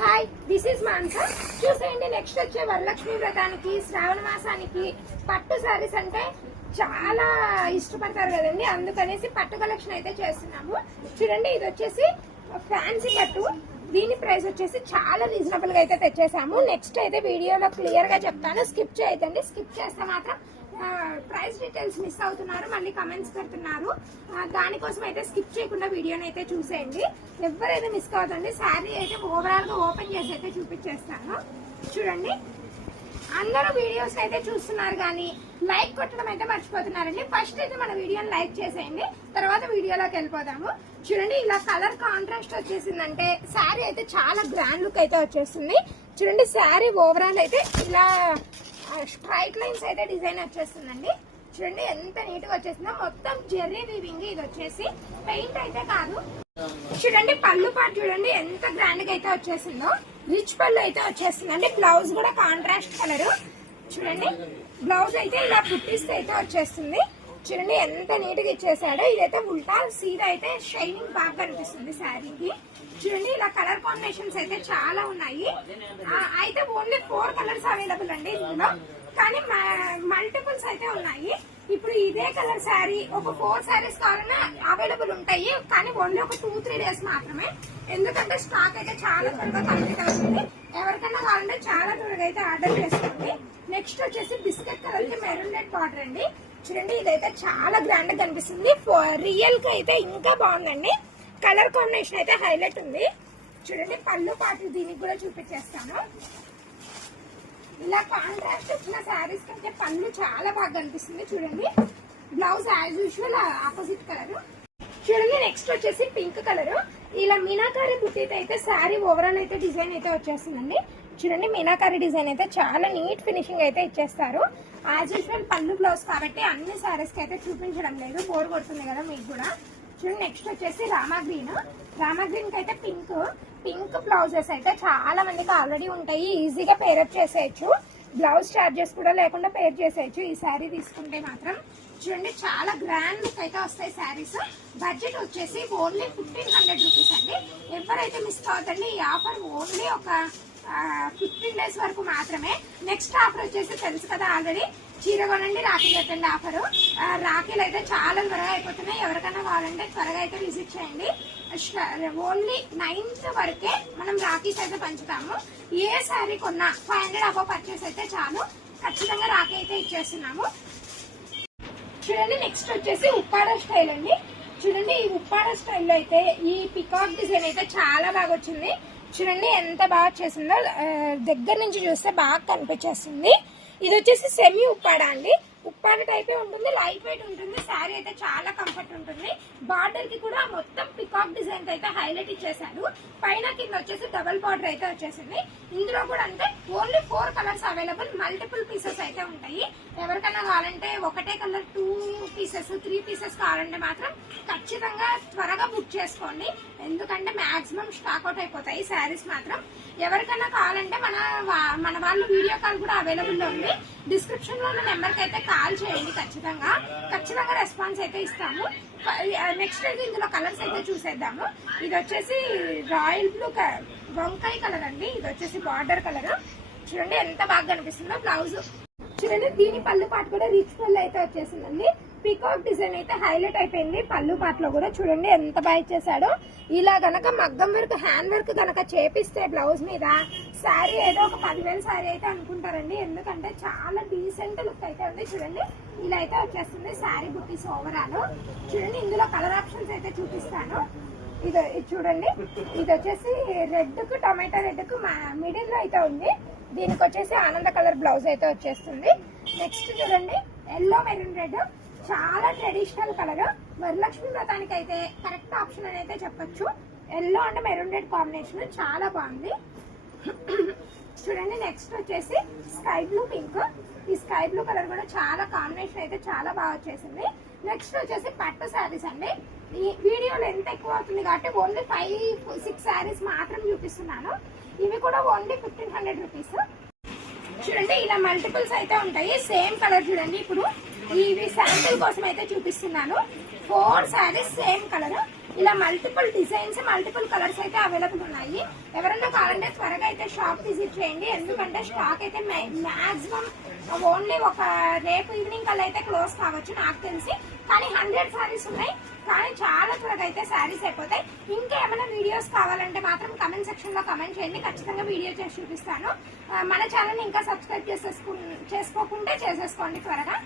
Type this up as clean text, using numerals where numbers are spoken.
Hi, this is Mansa. చూసేయండి, next వచ్చే వరలక్ష్మి వ్రతానికి శ్రావణ మాసానికి పట్టు శారీస్ అంటే చాలా ఇష్టపడతారు కదండి. అందుకనేసి పట్టు కలెక్షన్ అయితే చేస్తున్నాము. చూడండి, ఇది వచ్చేసి ఫ్యాన్సీ పట్టు. దీని ప్రైస్ వచ్చేసి చాలా రీజనబుల్ గా అయితే తెచ్చేసాము. నెక్స్ట్ అయితే వీడియోలో క్లియర్ గా చెప్తాను, స్కిప్ చేయొద్దండి. స్కిప్ చేస్తే మాత్రం ప్రైస్ డీటెయిల్స్ మిస్ అవుతున్నారు, మళ్ళీ కమెంట్స్ పెడుతున్నారు. దానికోసం అయితే స్కిప్ చేయకుండా వీడియోని అయితే చూసేయండి. ఎవరైతే మిస్ కావద్దండి. శారీ అయితే ఓవరాల్ గా ఓపెన్ చేసి అయితే చూపించేస్తాను. చూడండి, అందరూ వీడియోస్ అయితే చూస్తున్నారు కానీ లైక్ కొట్టడం అయితే మర్చిపోతున్నారండి. ఫస్ట్ అయితే మన వీడియోని లైక్ చేసేయండి, తర్వాత వీడియోలోకి వెళ్ళిపోదాము. చూడండి, ఇలా కలర్ కాంట్రాస్ట్ వచ్చేసిందంటే శారీ అయితే చాలా గ్రాండ్ లుక్ అయితే వచ్చేస్తుంది. చూడండి, శారీ ఓవరాల్ అయితే ఇలా స్ట్రైట్ లైన్స్ అయితే డిజైన్ వచ్చేస్తుందండి. చూడండి ఎంత నీట్ గా వచ్చేసిందో. మొత్తం జెర్రీ వీవింగ్. ఇది వచ్చేసి పెయింట్ అయితే కాదు. చూడండి, పళ్ళు పాటు చూడండి ఎంత గ్రాండ్ గా అయితే వచ్చేసిందో. రిచ్ పళ్ళు అయితే వచ్చేస్తుందండి. బ్లౌజ్ కూడా కాంట్రాస్ట్ కలర్. చూడండి, బ్లౌజ్ అయితే ఇలా పుట్టిస్తే అయితే వచ్చేస్తుంది. చూడండి ఎంత నీట్ గా ఇచ్చేసాడో. ఇదైతే ఉల్టా సీదా అయితే షైనింగ్ బాగా కనిపిస్తుంది శారీకి. చూడండి, ఇలా కలర్ కాంబినేషన్స్ అయితే చాలా ఉన్నాయి. అయితే ఓన్లీ 4 కలర్స్ అవైలబుల్ అండి ఇందులో, కానీ మల్టిపుల్స్ అయితే ఉన్నాయి. ఇప్పుడు ఇదే కలర్ శారీ ఒక 4 శారీస్ కావాలన్నా అవైలబుల్ ఉంటాయి, కానీ ఓన్లీ ఒక 2-3 డేస్ మాత్రమే. ఎందుకంటే స్టాక్ అయితే చాలా త్వరగా కంప్లీట్ అవుతుంది. ఎవరికైనా కావాలంటే చాలా త్వరగా అయితే ఆర్డర్ చేసుకోండి. నెక్స్ట్ వచ్చేసి బిస్కెట్ కలర్ కి మెరూన్ రెడ్ బార్డర్ అండి. చూడండి, ఇదైతే చాలా గ్రాండ్ గా కనిపిస్తుంది. రియల్ గా అయితే ఇంకా బాగుందండి. కలర్ కాంబినేషన్ అయితే హైలైట్ ఉంది. చూడండి, పళ్ళు పాటు దీనికి కూడా చూపించేస్తాను. ఇలా కాంట్రాస్ట్ వచ్చిన శారీస్ కంటే పళ్ళు చాలా బాగా కనిపిస్తుంది. చూడండి, blouse as usual opposite colour. చూడండి, నెక్స్ట్ వచ్చేసి పింక్ కలర్. ఇలా మీనాకారి బుట్టితో అయితే శారీ ఓవరాల్ అయితే డిజైన్ అయితే వచ్చేస్తుందండి. చూడండి, మీనాకారి డిజైన్ అయితే చాలా నీట్ ఫినిషింగ్ అయితే ఇచ్చేస్తారు. యాజ్ యూజువల్ పళ్ళు బ్లౌజ్ కాబట్టి అన్ని శారీస్ కి అయితే చూపించడం లేదు, బోర్ కొడుతుంది కదా మీకు కూడా. చూడండి, నెక్స్ట్ వచ్చేసి రామా గ్రీన్. రామా గ్రీన్ కి అయితే పింక్ బ్లౌజెస్ అయితే చాలా మందికి ఆల్రెడీ ఉంటాయి. ఈజీగా పేరప్ చేసేయచ్చు. బ్లౌజ్ చార్జెస్ కూడా లేకుండా పేర్ చేసేయచ్చు ఈ శారీ తీసుకుంటే మాత్రం. చూడండి, చాలా గ్రాండ్ లుక్ అయితే వస్తాయి శారీస్. బడ్జెట్ వచ్చేసి ఓన్లీ 1500 రూపీస్ అండి. ఎవరైతే మిస్ కావద్దండి. ఈ ఆఫర్ ఓన్లీ ఒక 15 డేస్ వరకు మాత్రమే. నెక్స్ట్ ఆఫర్ వచ్చేసి తెలుసు కదా ఆల్రెడీ, చీర కొనండి రాఖీ కట్టండి ఆఫర్. రాఖీలు అయితే చాలా త్వరగా అయిపోతున్నాయి. ఎవరికైనా కావాలంటే త్వరగా అయితే విజిట్ చేయండి. ఓన్లీ 9th వరకే మనం రాఖీస్ అయితే పంచుతాము. ఏ శారీ కొన్నా 500 అబౌవ్ పర్చేస్ అయితే చాలు, ఖచ్చితంగా రాఖీ అయితే ఇచ్చేస్తున్నాము. చూడండి, నెక్స్ట్ వచ్చేసి ఉప్పాడ స్టైల్ అండి. చూడండి, ఈ ఉప్పాడ స్టైల్లో అయితే ఈ పికాక్ డిజైన్ అయితే చాలా బాగా వచ్చింది. చూడండి ఎంత బాగా వచ్చేసిందో. దగ్గర నుంచి చూస్తే బాగా కనిపించేస్తుంది. ఇది వచ్చేసి సెమీ ఉప్పాడ అండి. ఉప్పాడ టైపే ఉంటుంది, లైట్ వెయిట్ ఉంటుంది. శారీ అయితే చాలా కంఫర్ట్ ఉంటుంది. బార్డర్ కి కూడా మొత్తం పికాక్ డిజైన్ అయితే హైలైట్ ఇచ్చేసారు. పైన కింద వచ్చేసి డబల్ బార్డర్ అయితే వచ్చేసింది. ఇందులో కూడా అంటే only 4 colours available. Multiple pieces అయితే ఉంటాయి. ఎవరికైనా కావాలంటే ఒకటే కలర్ 2 పీసెస్ 3 పీసెస్ కావాలంటే మాత్రం ఖచ్చితంగా త్వరగా బుక్ చేసుకోండి. ఎందుకంటే మాక్సిమం స్టాక్ అవుట్ అయిపోతాయి శారీస్ మాత్రం. ఎవరికైనా కావాలంటే మన వాళ్ళు వీడియో కాల్ కూడా అవైలబుల్ లో ఉంది. డిస్క్రిప్షన్ లో ఉన్న నెంబర్ కి అయితే కాల్ చేయండి. ఖచ్చితంగా రెస్పాన్స్ అయితే ఇస్తాము. నెక్స్ట్ అయితే ఇందులో కలర్స్ అయితే చూసేద్దాము. ఇది వచ్చేసి రాయల్ బ్లూ వంకాయ కలర్ అండి. ఇది వచ్చేసి బార్డర్ కలర్. చూడండి ఎంత బాగా కనిపిస్తుందో. బ్లౌజ్ చూడండి, దీని పళ్ళు పాటు కూడా రిచ్ పళ్ళు అయితే వచ్చేసిందండి. పీకాక్ డిజైన్ అయితే హైలైట్ అయిపోయింది. పళ్ళు పాటలో కూడా చూడండి ఎంత బాగా ఇచ్చేసాడో. ఇలా గనక మగ్గం వర్క్ హ్యాండ్ వర్క్ గనక చేపిస్తే బ్లౌజ్ మీద శారీ ఏదో ఒక 10,000 శారీ అయితే అనుకుంటారండి. ఎందుకంటే చాలా డీసెంట్ లుక్ అయితే ఉంది. చూడండి, ఇలా అయితే వచ్చేస్తుంది శారీ బుట్టీస్ ఓవరాల్. చూడండి, ఇందులో కలర్ ఆప్షన్స్ అయితే చూపిస్తాను. ఇది చూడండి, ఇది వచ్చేసి రెడ్ కు టమాటా రెడ్ కు మిడిల్ లో అయితే ఉంది. దీనికి వచ్చేసి ఆనంద కలర్ బ్లౌజ్ అయితే వచ్చేస్తుంది. నెక్స్ట్ చూడండి, ఎల్లో మెరూన్ రెడ్. చాలా ట్రెడిషనల్ కలర్. వరలక్ష్మి వ్రతానికి అయితే కరెక్ట్ ఆప్షన్ అని అయితే చెప్పొచ్చు. Yellow and maroon red combination చాలా బాగుంది. చూడండి, నెక్స్ట్ వచ్చేసి స్కై బ్లూ పింక్. ఈ స్కై బ్లూ కలర్ కూడా చాలా కాంబినేషన్ అయితే చాలా బాగా వచ్చేసింది. నెక్స్ట్ వచ్చేసి పట్టు శారీస్ అండి. ఈ వీడియోలో ఎంత ఎక్కువ అవుతుంది కాబట్టి ఓన్లీ 5-6 శారీస్ మాత్రం చూపిస్తున్నాను. ఇవి కూడా ఓన్లీ 1500 రూపీస్. చూడండి, ఇలా మల్టిపుల్స్ అయితే ఉంటాయి. సేమ్ కలర్ చూడండి. ఇప్పుడు ఇవి శాంపిల్ కోసం అయితే చూపిస్తున్నాను. 4 శారీస్ సేమ్ కలర్. ఇలా మల్టిపుల్ డిజైన్స్ మల్టిపుల్ కలర్స్ అయితే అవైలబుల్ ఉన్నాయి. ఎవరైనా కావాలంటే త్వరగా అయితే షాప్ విజిట్ చేయండి, ఎందుకంటే స్టాక్ అయితే మాక్సిమం ఓన్లీ ఒక రేపు ఈవినింగ్ కల్లా అయితే క్లోజ్ కావచ్చు నాకు తెలిసి. కానీ 100 సారీస్ ఉన్నాయి, కానీ చాలా త్వరగా అయితే శారీస్ అయిపోతాయి. ఇంకా ఏమైనా వీడియోస్ కావాలంటే మాత్రం కమెంట్ సెక్షన్ లో కమెంట్ చేయండి, ఖచ్చితంగా వీడియో చేసి చూపిస్తాను. మన ఛానల్ ఇంకా సబ్స్క్రైబ్ చేసుకోకుంటే చేసేసుకోండి త్వరగా.